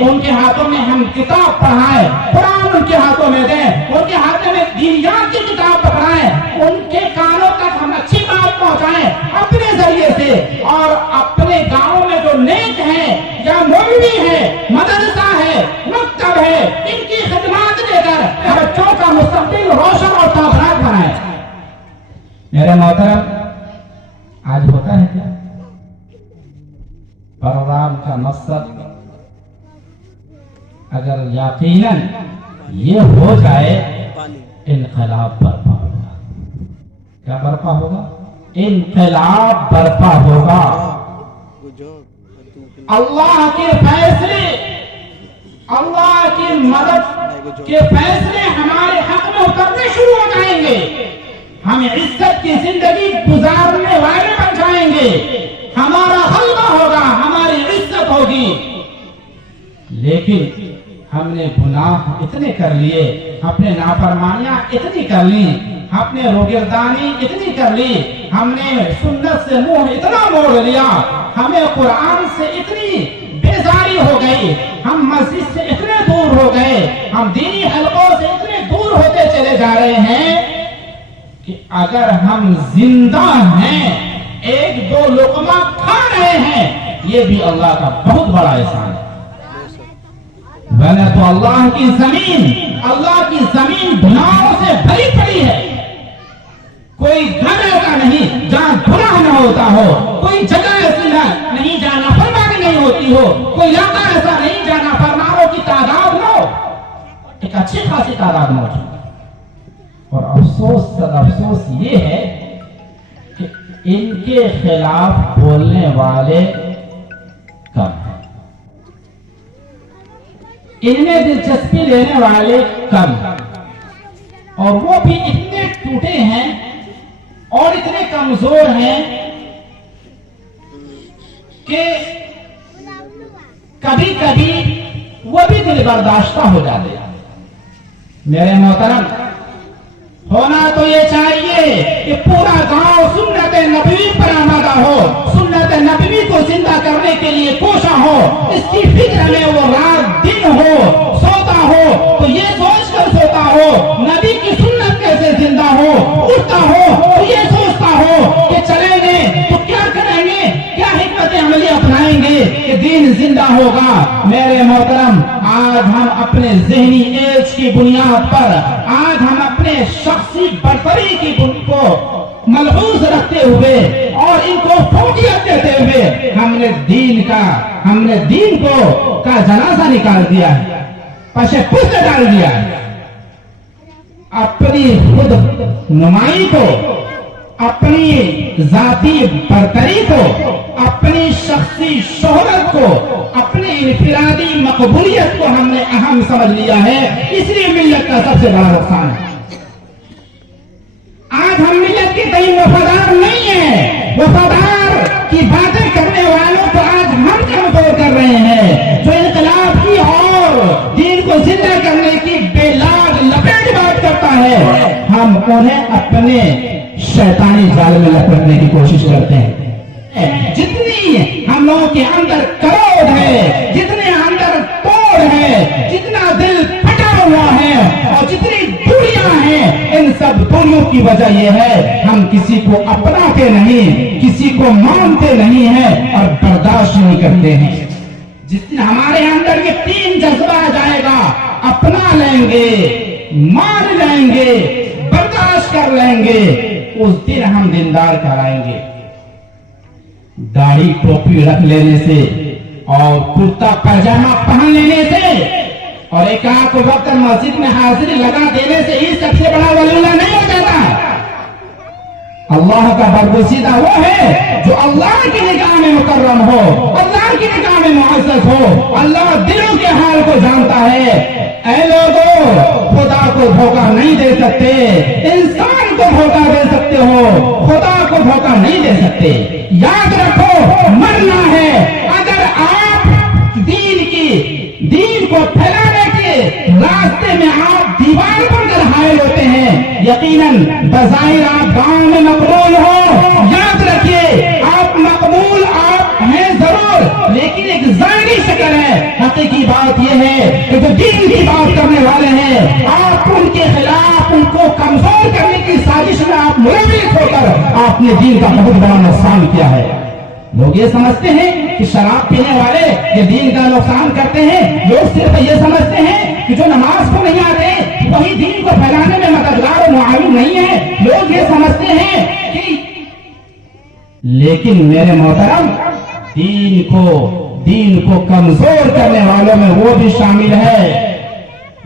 ان کے ہاتھوں میں ہم کتاب پڑھائیں، قرآن ان کے ہاتھوں میں دیں، ان کے ہاتھوں میں دینیات کی کتاب پکڑائیں، ان کے کانوں تک ہم اچھی بات پہنچائیں اپنے ذریعے سے، اور اپنے گاؤں میں جو نیک ہیں یا مولوی ہے، مدرسہ ہے، مکتب ہے، ان کی خدمات دے کر بچوں کا مستقبل روشن اور تابناک بنائیں۔ میرے محترم، آج ہوتا ہے کیا؟ پروگرام کا مقصد اگر یقیناً یہ ہو جائے، انقلاب برپا ہوگا۔ کیا برپا ہوگا؟ انقلاب برپا ہوگا۔ اللہ کے فیصلے، اللہ کی مدد کے فیصلے ہمارے حق میں اترنے شروع ہو جائیں گے، ہم عزت کی زندگی گزارنے والے بن جائیں گے، ہمارا غلبہ ہوگا، ہماری عزت ہوگی۔ لیکن ہم نے گناہ اتنے کر لیے، اپنے نافرمانیاں اتنی کر لی، اپنے روگردانی اتنی کر لی، ہم نے سنت سے منہ اتنا موڑ لیا، ہمیں قرآن سے اتنی بیزاری ہو گئی، ہم مسجد سے اتنے دور ہو گئے، ہم دینی حلقوں سے اتنے دور ہوتے چلے جا رہے ہیں کہ اگر ہم زندہ ہیں، ایک دو لقمہ کھا رہے ہیں، یہ بھی اللہ کا بہت بڑا احسان ہے۔ ورنہ تو اللہ کی زمین گناہوں سے بھری پڑی ہے، کوئی گھر ایسا نہیں جہاں گناہ نہ ہوتا ہو، کوئی جگہ ایسی نہیں جہاں نافرمانی نہیں ہوتی ہو، کوئی علاقہ ایسا نہیں جہاں نافرمانوں کی تعداد نہ ہو، ایک اچھی خاصی تعداد موجود ہے۔ اور افسوس یہ ہے کہ ان کے خلاف بولنے والے کم ہیں، ان میں دلچسپی لینے والے کم ہیں، اور وہ بھی اتنے ٹوٹے ہیں اور اتنے کمزور ہیں کہ کبھی کبھی وہ بھی دل برداشتہ ہو جاتے ہیں۔ میرے محترم، ہونا تو یہ چاہیے کہ پورا گاؤں سنت نبوی پر آمادہ ہو، سنت نبوی کو زندہ کرنے کے لیے کوشاں ہو، اس کی فکر میں وہ رات دن ہو، سوتا ہو تو یہ سوچ کر سوتا ہو نبی کی سنت کیسے زندہ ہو، اٹھتا ہو تو یہ سوچتا ہو کہ چلیں گے تو کیا کریں گے، کیا حکمت عملی اپنائیں گے کہ دین زندہ ہوگا۔ میرے محترم، آج ہم اپنے ذہنی ایج کی بنیاد پر، آج ہم اپنے شخصی برتری کی کو ملحوظ رکھتے ہوئے اور ان کو فوقیت دیتے ہوئے ہم نے دین کو کا جنازہ نکال دیا ہے، پشے پشت ڈال دیا ہے۔ اپنی خود نمائی کو، اپنی ذاتی برتری کو، اپنی شخصی شہرت کو، اپنی انفرادی مقبولیت کو ہم نے اہم سمجھ لیا ہے، اس لیے ملت کا سب سے بڑا نقصان ہے۔ آج ہم ملت کے کئی وفادار نہیں ہیں، وفادار کی باتیں کرنے والوں کو آج ہم کمزور کر رہے ہیں، جو انقلاب کی اور دین کو زندہ کرنے کی بے لاگ لپیٹ بات کرتا ہے، ہم انہیں اپنے شیطانی جال میں لپٹنے کی کوشش کرتے ہیں۔ جتنی ہم لوگوں کے اندر کرود ہے، جتنے اندر توڑ ہے، جتنا دل پھٹا ہوا ہے اور جتنی دوریاں ہیں، ان سب دوریوں کی وجہ یہ ہے ہم کسی کو اپناتے نہیں، کسی کو مانتے نہیں ہیں اور برداشت نہیں کرتے ہیں۔ جس دن ہمارے اندر یہ تین جذبہ آ جائے گا، اپنا لیں گے، مان لیں گے، برداشت کر لیں گے، اس دن ہم دیندار کہلائیں گے۔ داڑھی ٹوپی رکھ لینے سے اور کرتا پاجامہ پہن لینے سے اور ایک آدھ وقت مسجد میں حاضری لگا دینے سے ہی سب سے بڑا ولی اللہ نہیں ہو جاتا۔ اللہ کا برگزیدہ وہ ہے جو اللہ کی نگاہ میں مکرم ہو، اللہ کی نگاہ میں معزز ہو، اللہ دلوں کے حال کو جانتا ہے۔ اے لوگوں، خدا کو دھوکہ نہیں دے سکتے، انسان کو دھوکہ دے سکتے ہو، خدا کو دھوکہ نہیں دے سکتے۔ یاد رکھو، مرنا ہے۔ اگر آپ دین کو پھیلانے کے راستے میں آپ دیوار بن کر حائل ہوتے ہیں، یقیناً بظاہر آپ گاؤں میں مقبول ہو، یاد رکھیے آپ مقبول آپ ہیں ضرور، کمزور لیکن ایک ظاہری شکل ہے. حقیقی بات یہ ہے کہ جو دین کی بات کرنے والے ہیں آپ ان کے خلاف ان کو کمزور کرنے کی سازش میں آپ ملوث ہو کر آپ نے دین کا بہت بڑا نقصان کیا ہے. لوگ یہ سمجھتے ہیں کہ شراب پینے والے یہ دین کا نقصان کرتے ہیں. لوگ صرف یہ سمجھتے ہیں کہ جو نماز کو نہیں آتے وہی دین کو پھیلانے میں مددگار و معاون نہیں ہے. لوگ یہ سمجھتے ہیں کہ لیکن میرے محترم دین کو کمزور کرنے والوں میں وہ بھی شامل ہے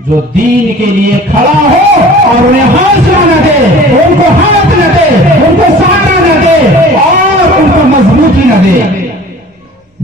جو دین کے لیے کھڑا ہو اور انہیں حوصلہ نہ دے, ان کو ہاتھ نہ دے, ان کو سہارا نہ دے اور ان کو مضبوطی نہ دے.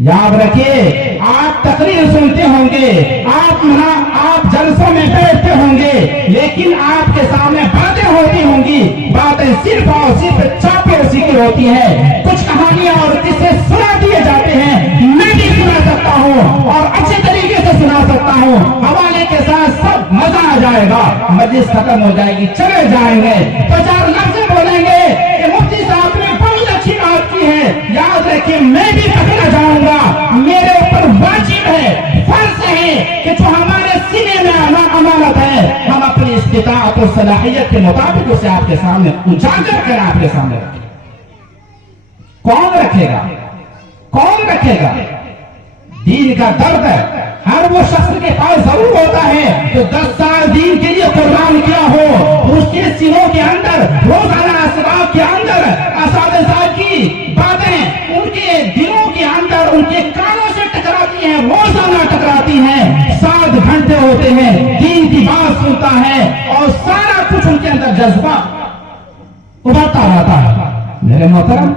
یاد رکھیے آپ تقریر سنتے ہوں گے, آپ جلسوں میں بیٹھتے ہوں گے, لیکن آپ کے سامنے باتیں ہوتی ہوں گی. باتیں صرف اور صرف چاپلوسی کی ہوتی ہے. کچھ کہانیاں اور قصے سنا دیے جاتے ہیں, میں بھی سنا سکتا ہوں اور اچھے طریقے سے سنا سکتا ہوں. حوالے کے ساتھ سب مزہ آ جائے گا, مجلس ختم ہو جائے گی, چلے جائیں گے, تو چار لفظ بولیں گے کہ مفتی صاحب نے بہت اچھی بات کی ہے. یاد رکھیے میں بھی پکڑا جاؤں گا, میرے اوپر واجب ہے, فرض ہے کہ جو ہمارے سینے میں امانت ہے ہم اپنی استطاعت اور صلاحیت کے مطابق اسے آپ کے سامنے اجاگر کر آپ کے سامنے رکھیں. کون رکھے گا؟ دین کا درد ہے ہر وہ شخص کے پاس ضرور ہوتا ہے جو 10 سال دین کے لیے قربان کیا ہو. اس کے سینوں کے اندر روزانہ اسباب کے اندر اساتذہ کی باتیں ان کے دلوں کے اندر ان کے کانوں سے ٹکراتی ہیں, روزانہ ٹکراتی ہیں. 7 گھنٹے ہوتے ہیں دین کی بات سنتا ہے اور سارا کچھ ان کے اندر جذبہ ابھرتا رہتا ہے. میرے محترم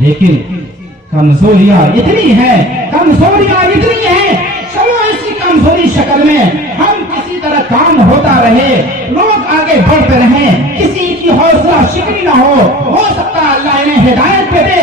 لیکن کمزوریاں اتنی ہیں, چلو اسی کمزوری شکل میں ہم کسی طرح کام ہوتا رہے, لوگ آگے بڑھتے رہیں, کسی کی حوصلہ شکنی نہ ہو سکتا اللہ انہیں ہدایت پہ دے